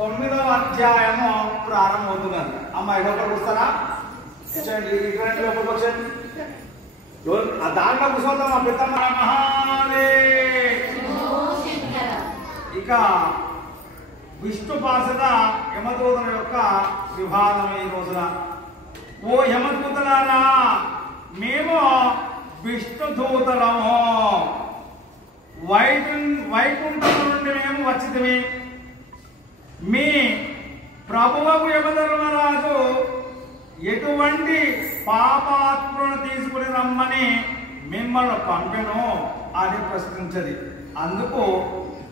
9వ అధ్యాయము ప్రారంభమవుతున్నది. అమ్మాయి లోపలికి వస్తారా? ఇటువంటి లోపలికి వచ్చండి. దాంట్లో కూర్చోతాం. మా పెద్దమ్మ మహాదే. ఇక విష్ణు పార్షద యమదూతల యొక్క విభాగం ఈ రోజున. ఓ యమదూతలారా, మేము విష్ణుదూతలము, వైకుంఠం నుండి మేము వచ్చితిమి. మీ ప్రభువుకు యమధర్మరాజు ఎటువంటి పాపాత్మను తీసుకుని రమ్మని మిమ్మల్ని పంపెను అని ప్రశ్నించది. అందుకు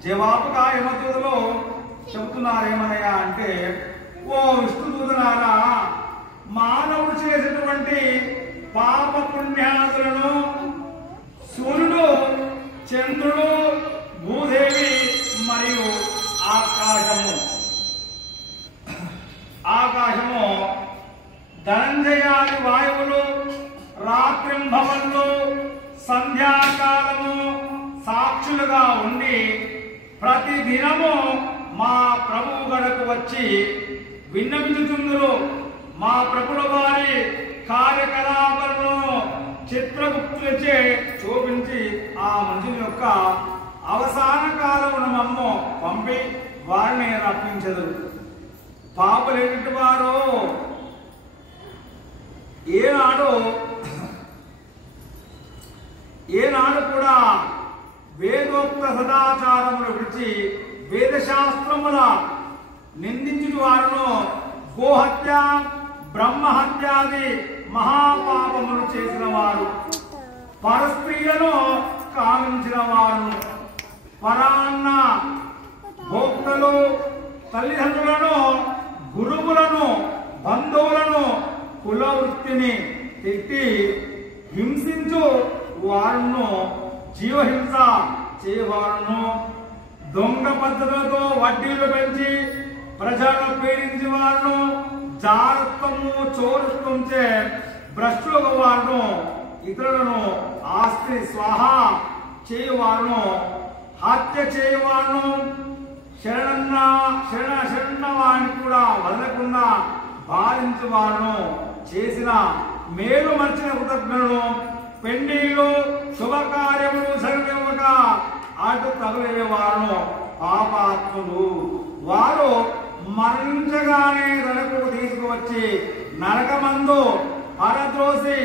జవాబుగా యమదూతలు చెబుతున్నారేమనయ్యా అంటే, ఓ విష్ణుదూతలారా, మానవుడు చేసినటువంటి పాప పుణ్యాదులను సూర్యుడు, చంద్రుడు, భూదేవి మరియు ఆకాశము ధనంజయాది వాయువులు రాత్రింభవన్లు సంధ్యాకాలము సాక్షులుగా ఉండి ప్రతిదినము మా ప్రభువు గడకు వచ్చి విన్నవించుచుందురు. మా ప్రభుల వారి కార్యకలాపాలను చిత్రగుప్తులచే చూపించి ఆ మనుషుల యొక్క అవసాన కాలమును మమ్ము పంపి వారిని రప్పించదు. పాపలేటి వారు ఏనాడు కూడా వేదోక్త సదాచారములు విడిచి వేదశాస్త్రముల నిందించిన వారును, గోహత్య బ్రహ్మహత్యాది మహాపాపములు చేసిన వారు, పరస్త్రీలను కామించిన వారు, పరాన్న భోక్తలు, తల్లిదండ్రులను, గురువులను, బంధువులను, కులవృత్తిని తిట్టి హింసించు వారును, జీవహింస చేయవారును, దొంగ పద్ధతులతో వడ్డీలు పెంచి ప్రజలను పీడించి వారును, జాగ్రత్తము చోరుస్తుంచే భ్రష్టుల వారును, ఇతరులను ఆస్తి స్వాహా చేయవారును, హత్య చేయవారును, శరణ వారిని కూడా వదలకుండా బాధించేవారును, చేసిన మేలు మర్చిన కృతజ్ఞులను, పెండిలు శుభకార్యములు సరివ్వక అటు తగులేవారును పాపాత్ములు. వారు మరణించగానే నరకుకు తీసుకువచ్చి నరకమందు పరద్రోసి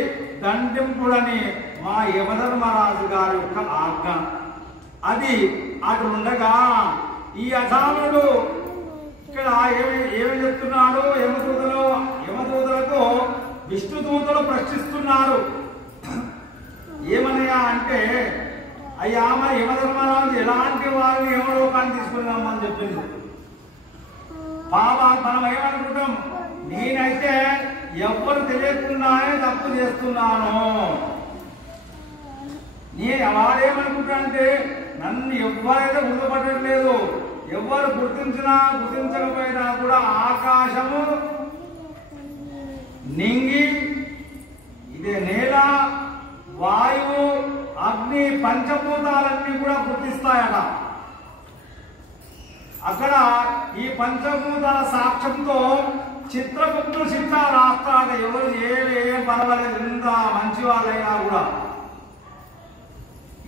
దండింపుడని మా యమధర్మరాజు గారి యొక్క ఆజ్ఞ. అది అటు ఉండగా ఈ అసాముడు ఇక్కడ ఏమి చెప్తున్నాడు? యమదూతలకు విష్ణుదూతలు ప్రశ్నిస్తున్నారు. ఏమనయ్యా అంటే, అయ్యా మరి యమధర్మరాజు ఎలాంటి వారిని యమలోకాన్ని తీసుకున్నామని చెప్పింది. మనం ఏమనుకుంటాం, నేనైతే ఎవ్వరు తెలియకుండానే తప్పు చేస్తున్నాను. వాడేమనుకుంటానంటే, నన్ను ఎవ్వరైతే గుర్తుపట్టట్లేదు, ఎవ్వరు గుర్తించకపోయినా కూడా ఆకాశము నింగి, ఇదే నేల, వాయువు, అగ్ని, పంచభూతాలన్నీ కూడా గుర్తిస్తాయట. అక్కడ ఈ పంచభూతాల సాక్ష్యంతో చిత్రగుప్తుడు చిత్ర రాస్తాడు. ఎవరు ఏం పర్వాలేదు, ఎంత మంచి వాళ్ళైనా కూడా.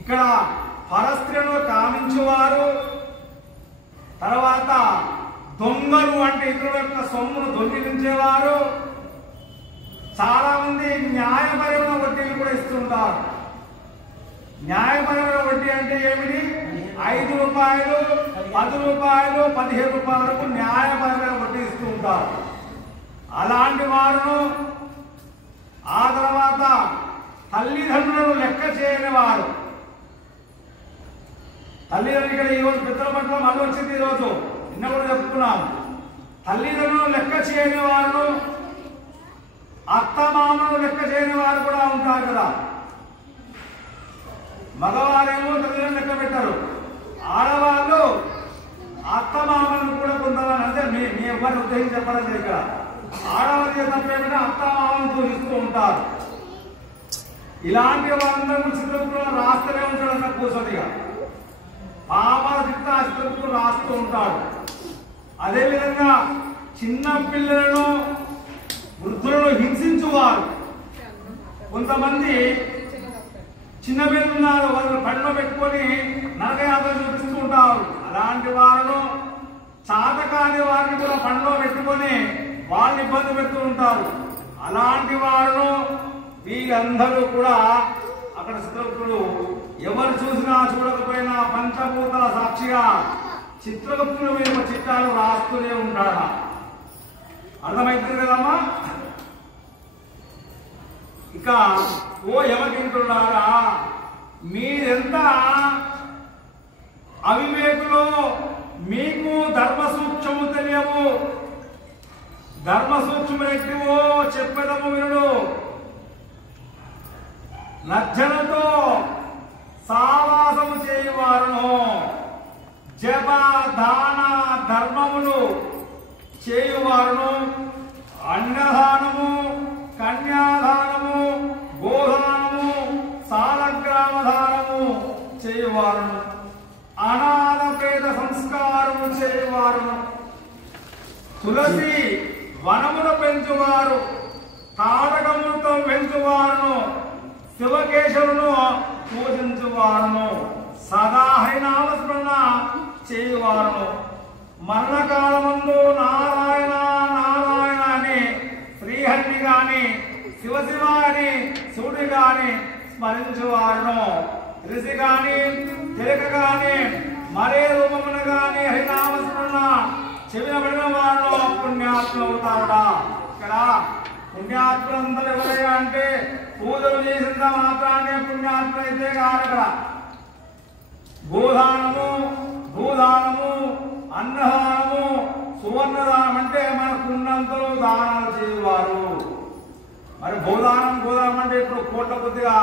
ఇక్కడ పరస్త్రీలను కామించేవారు, తర్వాత దొంగలు అంటే ఇతరుల యొక్క సొమ్మును దొంగిలించేవారు, చాలా మంది న్యాయపరమైన వడ్డీలు కూడా ఇస్తుంటారు. న్యాయపరమైన వడ్డీ అంటే ఏమిటి? 5 రూపాయలు, 10 రూపాయలు, 15 రూపాయల వరకు న్యాయపరమైన వడ్డీ ఇస్తూ ఉంటారు. అలాంటి వారును, ఆ తర్వాత తల్లిదండ్రులను లెక్క చేయని వారు, తల్లిదండ్రులు ఈరోజు పితృ పట్ల మళ్ళీ వచ్చింది. ఈరోజు నిన్న కూడా చెప్పుకున్నాం. తల్లిదండ్రులను లెక్క చేయని వారు, అత్తమామను లెక్క చేయని వారు కూడా ఉంటారు కదా. మగవారేమో తల్లిదండ్రులు లెక్క పెట్టారు, ఆడవాళ్ళు అత్తమామను కూడా కొంతమంది, అంటే మీ ఎవరిని ఉద్దేశించి చెప్పాలని ఇక్కడ ఆడవాళ్ళు చేసినప్పుడు అత్తమామను చూపిస్తూ ఉంటారు. ఇలాంటి వాళ్ళందరూ చిత్రగుప్తులు రాస్తూనే ఉంటాడు. అన్న కూర్చొనిగా పాపాల చిత్ర చిత్రగుప్తులు రాస్తూ ఉంటాడు. అదేవిధంగా చిన్న పిల్లలను వృద్ధులను హింసించువారు. కొంతమంది చిన్న పిల్లలు ఉన్నారు, వాళ్ళు పనిలో పెట్టుకొని నరకయాత్ర చూపిస్తూ ఉంటారు. అలాంటి వారిను చాతకాని వారిని కూడా పనిలో పెట్టుకొని వాళ్ళని ఇబ్బంది పెడుతూ ఉంటారు. అలాంటి వారును వీళ్ళందరూ కూడా అక్కడ చిత్రగుప్తుడు ఎవరు చూసినా చూడకపోయినా పంచభూతల సాక్షిగా చిత్రగుప్తుడు వీళ్ళ చిత్రాలు రాస్తూనే ఉంటాడు. అర్థమవుతుంది కదమ్మా? ఇక ఓ యమకింకులారా, మీరెంత అవివేకులో, మీకు ధర్మ సూక్ష్మము తెలియవు. ధర్మ సూక్ష్మము ఎట్టివో చెప్పదము వినుడు. లజ్జలతో సావాసము చేయువారును, జప దాన ధర్మములు చేయువారును, అన్నదానము, కన్యాదానము, గోదానము, సాలగ్రామదానము చేయువారును, అనాథ పేద సంస్కారము చేయువారును, తులసి వనమును పెంచువారు, తారకములతో పెంచువారును, శివకేశవులను పూజించువారును, సదా హరినామస్మరణ చేయువారును, మరణకాలమందు నారాయణ నారాయణ అని శ్రీహరిని గాని శివశివ అని శివుడి గాని స్మరించువారును, తెలిసి గాని తెలియక గాని మరే రూపమును గాని హరినామస్మరణ చెవినబడిన వారు పుణ్యాత్ములు అవుతారట. ఇక్కడ పుణ్యాత్ములందరూ ఎవరయ్యా అంటే పూజలు చేసినంత మాత్రాన్ని పుణ్యాత్ములు అయితే కాదు. అక్కడ గోదానము, భూదానము, అన్నదానము, సువర్ణదానం అంటే మనకున్నంతలో దానాలు చేయవారు. మరి భూదానం గోదానం అంటే ఇప్పుడు కోట్ల కొద్దిగా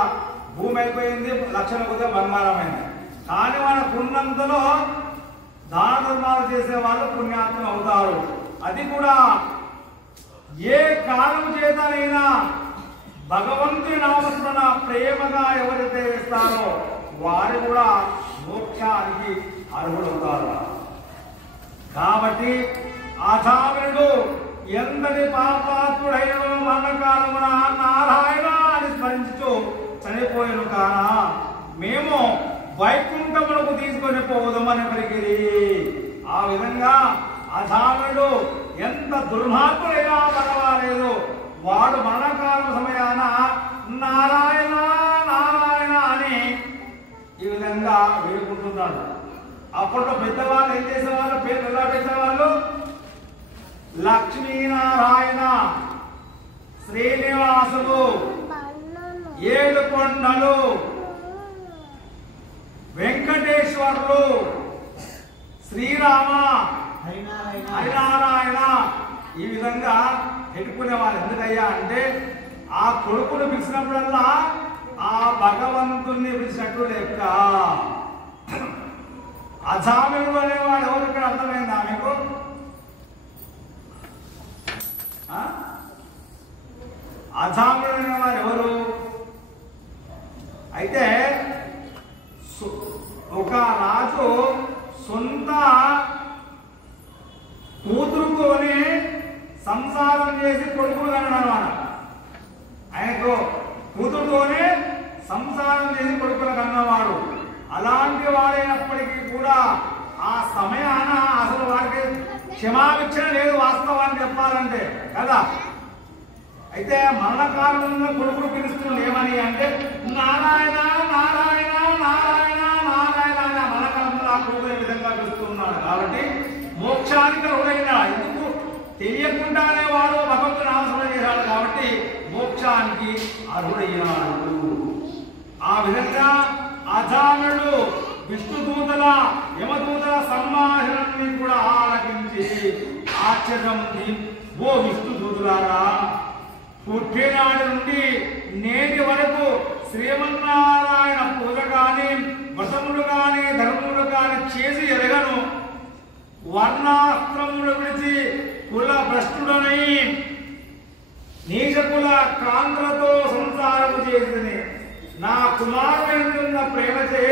భూమి అయిపోయింది, లక్షల కొద్దిగా బంగారమైంది. కానీ మనకున్నంతలో దాన ధర్మాలు చేసే వాళ్ళు పుణ్యాత్ములు అవుతారు. అది కూడా ఏ కాలం చేతనైనా భగవంతుని నామస్మరణ ప్రేమగా ఎవరైతే వేస్తారో వారు కూడా మోక్షానికి అర్హులవుతారు. కాబట్టి అజామినుడు ఎంతటి పాపాత్ముడైనో మరణకాలమున నారాయణ అని స్మరించుతూ చనిపోయాను. కానా మేము వైకుంఠములకు తీసుకొని పోదామని పలికిరి. ఆ విధంగా అజామినుడు ఎంత దుర్మార్గుడైనా పర్వాలేదు, వాడు మరణకాల సమయాన నారాయణ నారాయణ అని ఈ విధంగా వేడుకుంటున్నాడు. అప్పట్లో పెద్దవాళ్ళు ఏం చేసేవాళ్ళు, పేరు ఎలా పెట్టేవాళ్ళు? లక్ష్మీనారాయణ, శ్రీనివాసుడు, ఏడుకొండలు, వెంకటేశ్వరులు, శ్రీరామ, హరినారాయణ ఈ విధంగా పెట్టుకునే వాళ్ళు. ఎందుకయ్యా అంటే ఆ కొడుకును పిలిచినప్పుడల్లా ఆ భగవంతుణ్ణి పిలిచినట్టు లెక్క. అజామినుడు అనేవాడు ఎవరు ఇక్కడ అర్థమైందా మీకు? అజామినుడు అనేవారు ఎవరు? అయితే ఒక రాజు సొంత కూతురుతోనే సంసారం చేసి కొడుకులు కన్నాడు అన్నమాట. ఆయనకు కూతురుతోనే సంసారం చేసి కొడుకులు కన్నవాడు. అలాంటి వాడైనప్పటికీ కూడా ఆ సమయాన అసలు వాడికి క్షమాభిక్షణ లేదు వాస్తవాన్ని చెప్పాలంటే కదా. అయితే మరణకాలంలో కొడుకులు పిలుస్తుంది ఏమని అంటే నారాయణ నారాయణ నారాయణ నారాయణ అని మరణకాలంలో ఆ కొడుకు ఈ విధంగా పిలుస్తున్నాడు. కాబట్టి మోక్షానికి అర్హుడైన, ఎందుకు తెలియకుండానే వాడు భగవంతుని నామస్మరణ చేశాడు కాబట్టి మోక్షానికి అర్హుడైనాడు. ఆ విధంగా అజామినుడు విష్ణుదూతల యమదూతల సంభాషణని కూడా ఆలకించి ఆశ్చర్యం, ఓ విష్ణుదూతులారా, పుట్టినాడు నుండి నేటి వరకు శ్రీమన్నారాయణ పూజ కానీ వ్రతములు కానీ ధర్మములు కానీ చేసి ఎరగను. వర్ణాస్త్రములు విడిచి కుల భ్రష్టుడనై నీచకుల కాంతులతో సంసారము చేసింది. నా కుమారుడున్న ప్రేమచే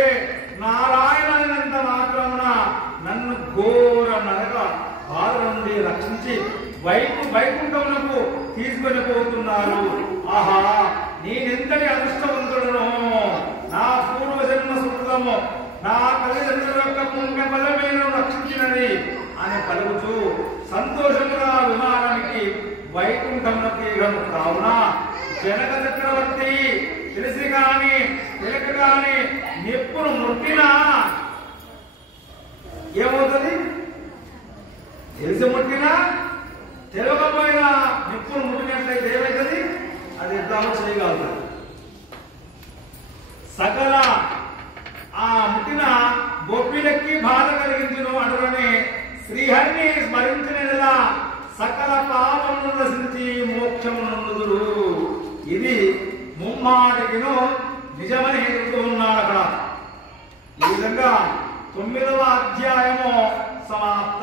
నారాయణనంత మాత్రమున నన్ను ఘోర నరక బాధ రక్షించి వైకుంఠమునకు తీసుకొని పోతున్నారు. ఆహా, నేనెంతటి అదృష్టవంతుడను! నా పూర్వజన్మ సుకృతము, నా తల్లిదండ్రుల యొక్క పుణ్య బలమేను రక్షించినది అని పలుకుతూ సంతోషముగా విమానానికి వైకుంఠమునకు ఎగను. కావున జనక చక్రవర్తి తెలిసి గాని తెలియక గాని నిప్పును ముట్టినా ఏమవుతుంది? తెలిసి ముట్టినా తెలియకపోయినా నిప్పును ముట్టినట్లయితే ఏమవుతుంది? అది ఎట్లాగో చేయగలుగుతుంది. సకల ఆ ముట్టిన బొప్పిలెక్కి బాధ కలిగించును అడుగునే శ్రీహరిని స్మరించిన సకల పాపమును నశించి మోక్షమునందుదురు. ఇది ముమ్మాటికిను నిజమని చెబుతూ ఉన్నాడు అక్కడ. ఈ విధంగా 9వ అధ్యాయము సమాప్త.